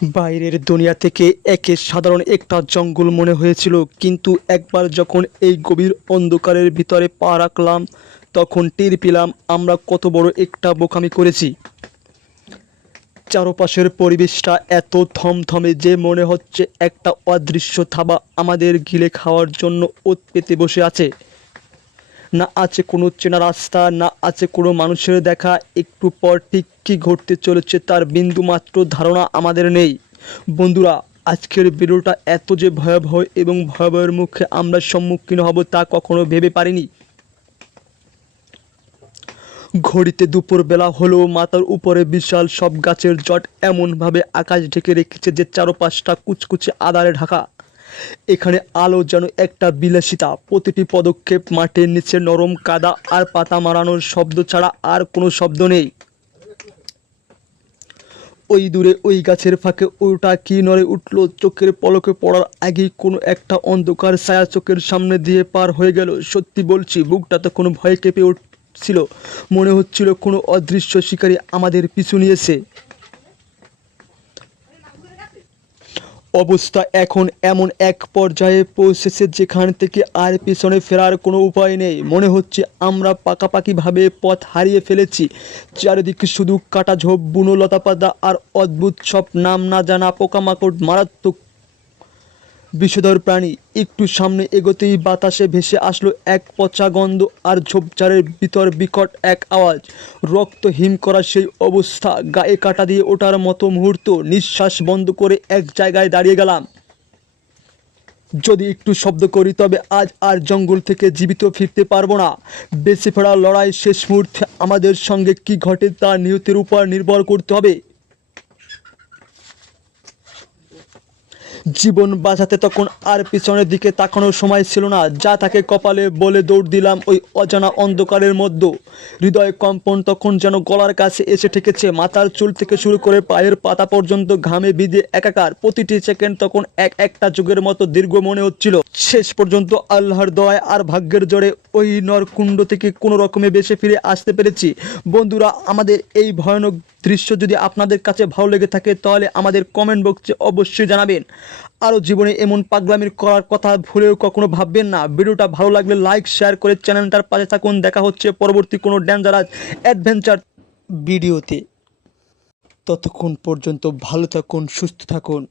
বাইরের দুনিয়া থেকে একে সাধারণ একটা জঙ্গল মনে হয়েছিল, কিন্তু একবার যখন এই গভীর অন্ধকারের ভিতরে পা রাখলাম তখন টের পেলাম আমরা কত বড় একটা বোকামি করেছি। চারপাশের পরিবেশটা এত থমথমে যে মনে হচ্ছে একটা অদৃশ্য থাবা আমাদের গিলে খাওয়ার জন্য ওত পেতে বসে আছে। না আছে কোনো চেনা রাস্তা, না আছে কোনো মানুষের দেখা। একটু পর ঠিক কী ঘটতে চলেছে তার বিন্দুমাত্র ধারণা আমাদের নেই। বন্ধুরা, আজকের ভিডিওটা এত যে ভয়াবহ এবং ভয়াবহের মুখে আমরা সম্মুখীন হব তা কখনো ভেবে পারিনি। ঘড়িতে দুপুরবেলা হলেও মাথার উপরে বিশাল সব গাছের জট এমনভাবে আকাশ ঢেকে রেখেছে যে চারপাশটা কুচকুচে আঁধারে ঢাকা। এখানে আলো যেন একটা বিলাসিতা। প্রতিটি পদক্ষেপ মাটির নিচে নরম কাদা আর পাতা মারানোর শব্দ ছাড়া আর কোনো শব্দ নেই। ওই দূরে ওই গাছের ফাঁকে ওটা কি নড়ে উঠল চোখের পলকে পড়ার আগেই। কোনো একটা অন্ধকার ছায়া চোখের সামনে দিয়ে পার হয়ে গেল। সত্যি বলছি, বুকটা তখন ভয়ে কেঁপে উঠছিল। মনে হচ্ছিল কোনো অদৃশ্য শিকারী আমাদের পিছু নিয়েছে। অবস্থা এখন এমন এক পর্যায়ে পৌঁছেছে যেখান থেকে আর পিছনে ফেরার কোনো উপায় নেই। মনে হচ্ছে আমরা পাকাপাকিভাবে পথ হারিয়ে ফেলেছি। চারিদিকে শুধু কাটা ঝোপ, বুনো লতাপাতা আর অদ্ভুত সব নাম না জানা পোকামাকড়, মারাত্মক বিষধর প্রাণী। একটু সামনে এগোতেই বাতাসে ভেসে আসলো এক পচা গন্ধ আর ঝোপঝাড়ের ভিতর বিকট এক আওয়াজ। রক্ত হিম করা সেই অবস্থা, গায়ে কাটা দিয়ে ওঠার মতো মুহূর্ত। নিঃশ্বাস বন্ধ করে এক জায়গায় দাঁড়িয়ে গেলাম। যদি একটু শব্দ করি তবে আজ আর জঙ্গল থেকে জীবিত ফিরতে পারবো না। বেঁচে ফেরার লড়াই শেষ মুহূর্তে আমাদের সঙ্গে কি ঘটে তা নিয়তির উপর নির্ভর করতে হবে। জীবন বাঁচাতে তখন আর পিছনের দিকে তাকানোর সময় ছিল না। যা তাকে কপালে বলে দৌড় দিলাম ওই অজানা অন্ধকারের মধ্যে। হৃদয় কম্পন তখন যেন গলার কাছে এসে ঠেকেছে। মাথার চুল থেকে শুরু করে পায়ের পাতা পর্যন্ত ঘামে ভিজে একাকার। প্রতিটি সেকেন্ড তখন এক একটা যুগের মতো দীর্ঘ মনে হচ্ছিল। শেষ পর্যন্ত আল্লাহর দয়ায় আর ভাগ্যের জোরে ওই নরকুণ্ড থেকে কোনো রকমে বেঁচে ফিরে আসতে পেরেছি। বন্ধুরা, আমাদের এই ভয়ানক দৃশ্য যদি আপনাদের কাছে ভালো লেগে থাকে তাহলে আমাদের কমেন্ট বক্সে অবশ্যই জানাবেন। আরও জীবনে এমন পাগলামির করার কথা ভুলেও কখনো ভাববেন না। ভিডিওটা ভালো লাগলে লাইক শেয়ার করে চ্যানেলটার পাশে থাকুন। দেখা হচ্ছে পরবর্তী কোনো ডেঞ্জারাস অ্যাডভেঞ্চার ভিডিওতে। ততক্ষণ পর্যন্ত ভালো থাকুন, সুস্থ থাকুন।